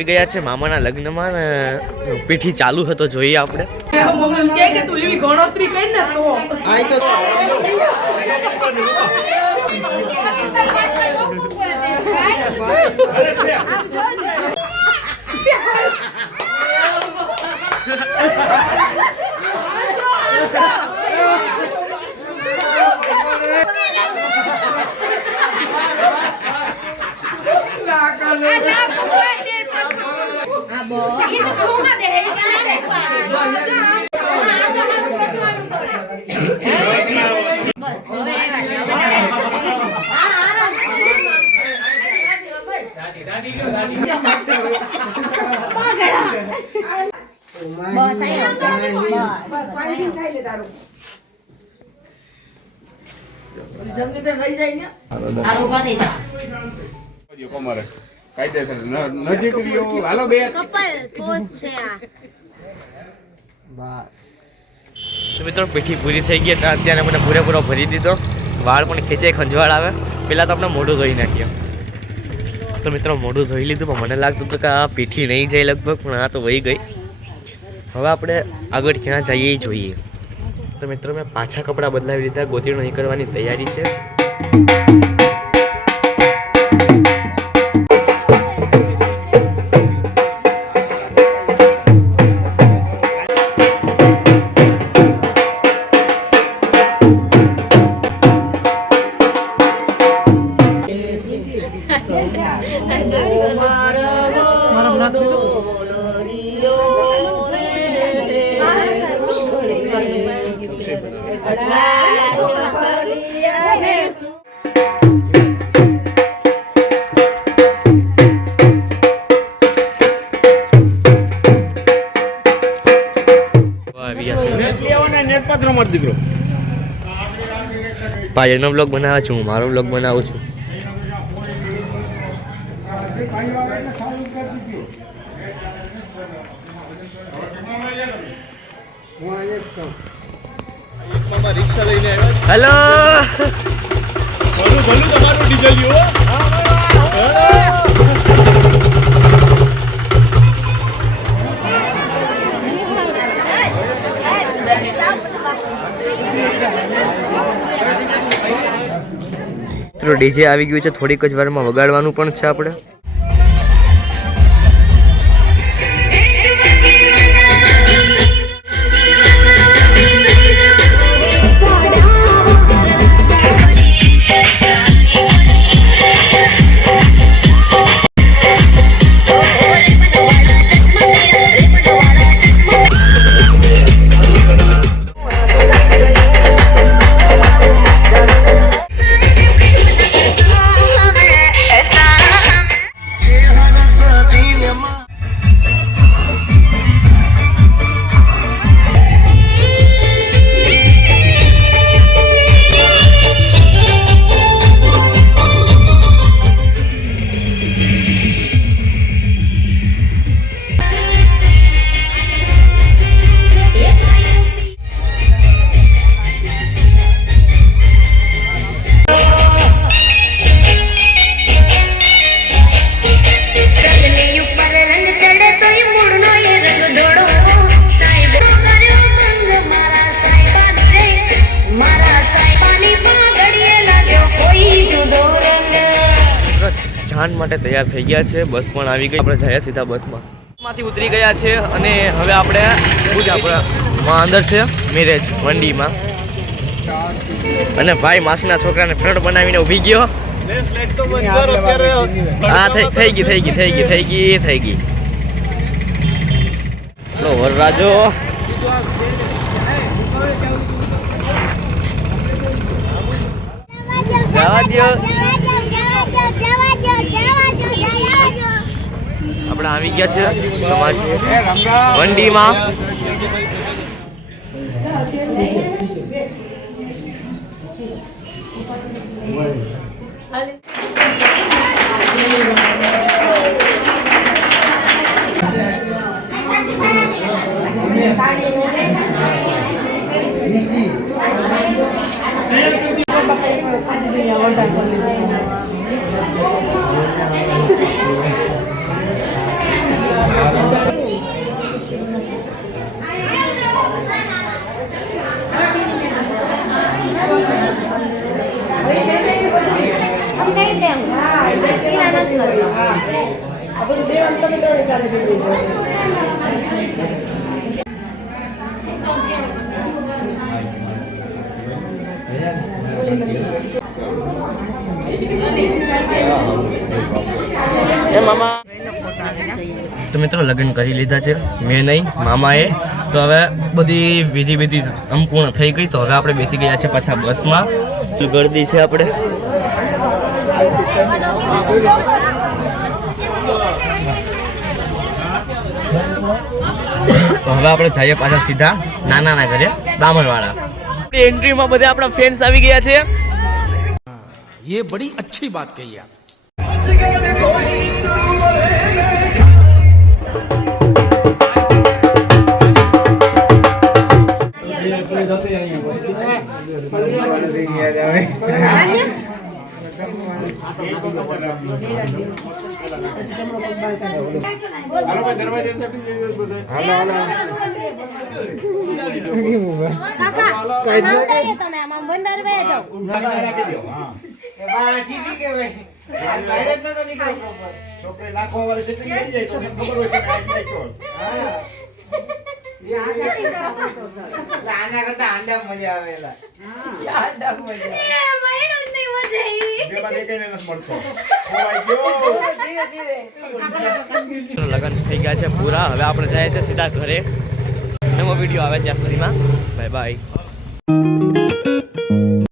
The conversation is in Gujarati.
આવી ગયા છે મામાના લગ્નમાં ને પીઠી ચાલુ હતો જોઈએ આપણે કે તું એવી ગણતરી કર ને તો મિત્રો પીઠી પૂરી થઈ ગઈ એટલે અત્યારે મને પૂરેપૂરો ભરી દીધો વાળ પણ ખેંચાય ખંજવાળ આવે પહેલાં તો આપણે મોઢું ધોઈ નાખીએ તો મિત્રો મોઢું ધોઈ લીધું પણ મને લાગતું હતું કે આ પીઠી નહીં જાય લગભગ પણ આ તો વહી ગઈ હવે આપણે આગળ ક્યાં જઈએ જોઈએ તો મિત્રો મેં પાછા કપડાં બદલાવી લીધા ગોતીણો નહીં કરવાની તૈયારી છે ભાઈ એનો બ્લોગ બનાવું છું હું મારો બ્લોગ બનાવું છું હેલો તમારું ડીઝલ ડીજે આવી ગયું છે થોડીક જ વારમાં વગાડવાનું પણ છે આપણે જાન માટે તૈયાર થઈ ગયા છે બસ પણ આવી ગઈ આપણે જઈએ સીધા બસમાંથી ઉતરી ગયા છે અને હવે આપણે શું છે આપણા અંદર છે મેરેજ મંડીમાં અને ભાઈ માસીના છોકરાને ફ્રેન્ડ બનાવીને ઊભી ગયો હા થઈ ગઈ લો વરરાજો જવા દો આપણે આવી ગયા છે સમાજ મંડીમાં એ મામા તો મિત્રો લગ્ન કરી લીધા છે મેં નહીં મામાએ. તો હવે બધી વિધિ સંપૂર્ણ થઈ ગઈ. તો હવે આપણે બેસી ગયા છે પાછા બસમાં. ગળદી છે આપણે. તો હવે આપણે જઈએ પાછા સીધા નાના ઘરે બ્રાહ્મણવાળા. એન્ટ્રીમાં બધા આપણા ફેન્સ આવી ગયા છે. ये बड़ी अच्छी बात कही आप. લગન થઈ ગયા છે પૂરા. હવે આપણે જાય છે સીધા ઘરે. નવો વિડીયો આવે ત્યાં સુધીમાં બાય બાય.